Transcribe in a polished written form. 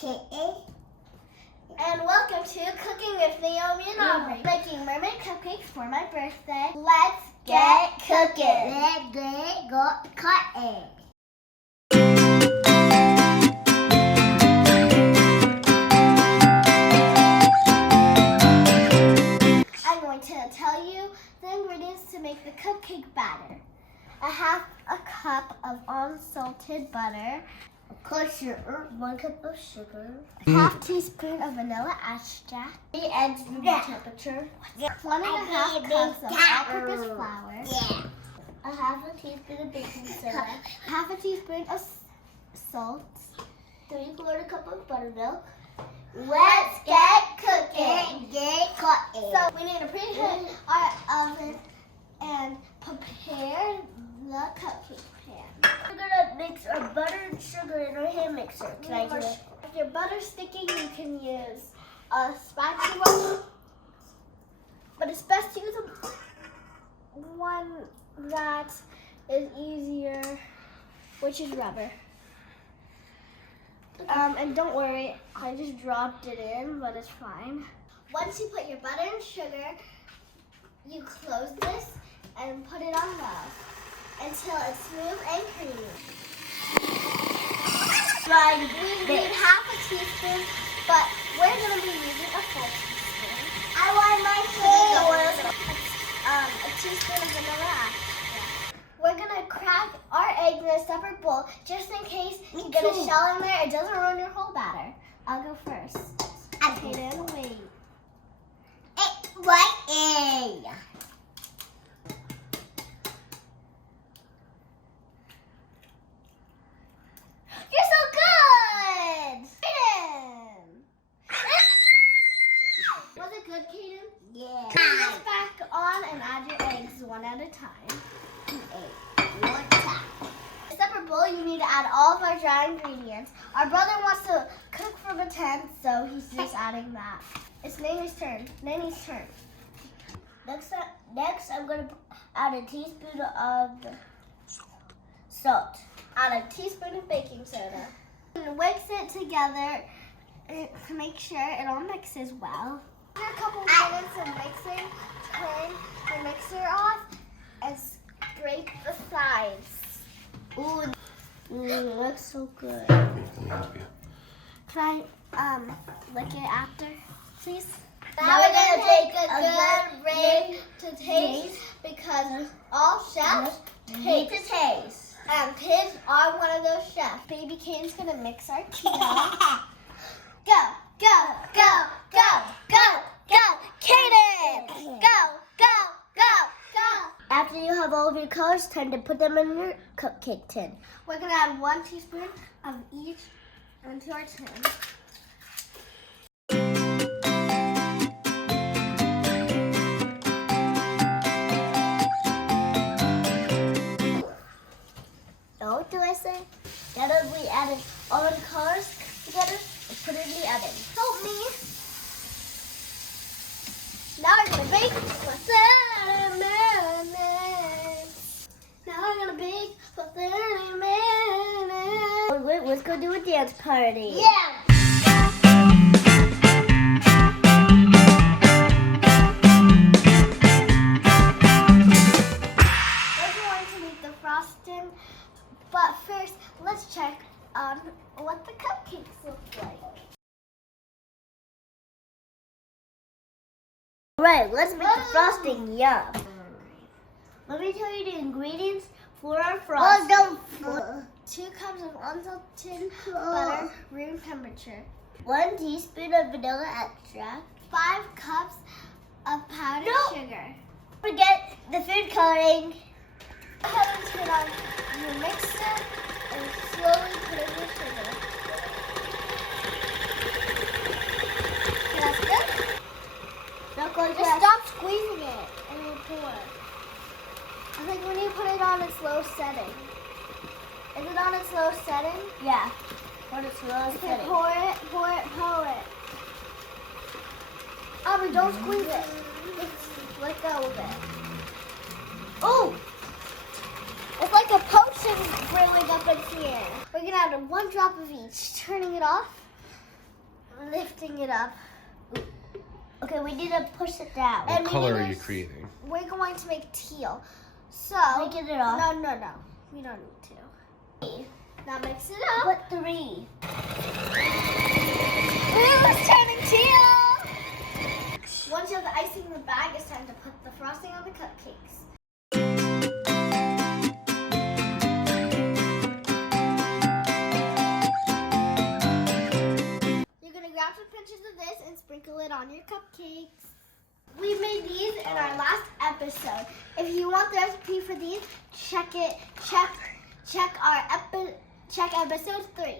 And welcome to Cooking with Naomi and Aubrey. Making mermaid cupcakes for my birthday. Let's get cooking. Let's get cooking. I'm going to tell you the ingredients to make the cupcake batter. I have a cup of unsalted butter, 1 cup of sugar, half teaspoon of vanilla extract, 3 eggs room temperature, 1.5 cups of all-purpose flour, a half a teaspoon of baking soda, half a teaspoon of salt, 3/4 cup of buttermilk. Let's get cooking. Get cooking. So we need to preheat our oven and prepare the cupcake pan. We're gonna mix our butter and sugar in our hand mixer. Can I do it? If your butter's sticking, you can use a spatula, but it's best to use one that is easier, which is rubber. And don't worry, I just dropped it in, but it's fine. Once you put your butter and sugar, you close this and put it on low until it's smooth and creamy. We need half a teaspoon, but we're going to be using a full teaspoon. I want my cake. A teaspoon of vanilla extract. We're going to crack our eggs in a separate bowl just in case you get a shell in there. It doesn't ruin your whole batter. I'll go first. Okay, then wait. It's right in. You're so good! Kaden! Was it good, Kaden? Yeah. Turn this back on and add your eggs one at a time. 1 time. In a separate bowl, you need to add all of our dry ingredients. Our brother wants to cook from a tent, so he's just adding that. It's Nami's turn. Nami's turn. Next, I'm gonna add a teaspoon of salt. Add a teaspoon of baking soda. And mix it together to make sure it all mixes well. After a couple minutes of mixing, turn your mixer off and scrape the sides. Ooh, looks so good. Can I lick it after, please? Now we're gonna take a good break to taste because all chefs Hate to taste. and kids are one of those chefs. Baby Kane's gonna mix our keto. Go, go, go, go, go, go, Kaden! Go, go, go, go. After you have all of your colors, time to put them in your cupcake tin. We're gonna add 1 teaspoon of each into our tin. What do I say? Now we added all the colors together and put it in the oven. Help me. Now we're gonna bake for 30 minutes. Now we're gonna bake for 30 minutes. Wait, let's go do a dance party. Yeah. We're going to make the frosting, but first let's check on what the cupcakes look like. Right, let's make the frosting. Yum. Let me tell you the ingredients for our frosting. 2 cups of unsalted butter, room temperature. 1 teaspoon of vanilla extract. 5 cups of powdered sugar. Forget the food coloring. Go ahead and turn on your mixer and slowly put in your sugar. Okay, that's good. Don't go Just stop squeezing it and you pour. I think when you put it on its low setting. Is it on its low setting? Yeah. Put it slow and Okay, steady. pour it, pour it, pour it. Aubrey, don't squeeze it. Just let go of it. Oh! It's like a potion brewing up in here. We're gonna add 1 drop of each. Turning it off. lifting it up. Okay, we need to push it down. What And we color need are to- you creating? We're going to make teal. So Can we get it off? No. We don't need to. Now mix it up. Put 3. Ooh, it's turning teal. Once you have the icing in the bag, it's time to put the frosting on the cupcakes. You're gonna grab some pinches of this and sprinkle it on your cupcakes. We made these in our last episode. If you want the recipe for these, check episode 3.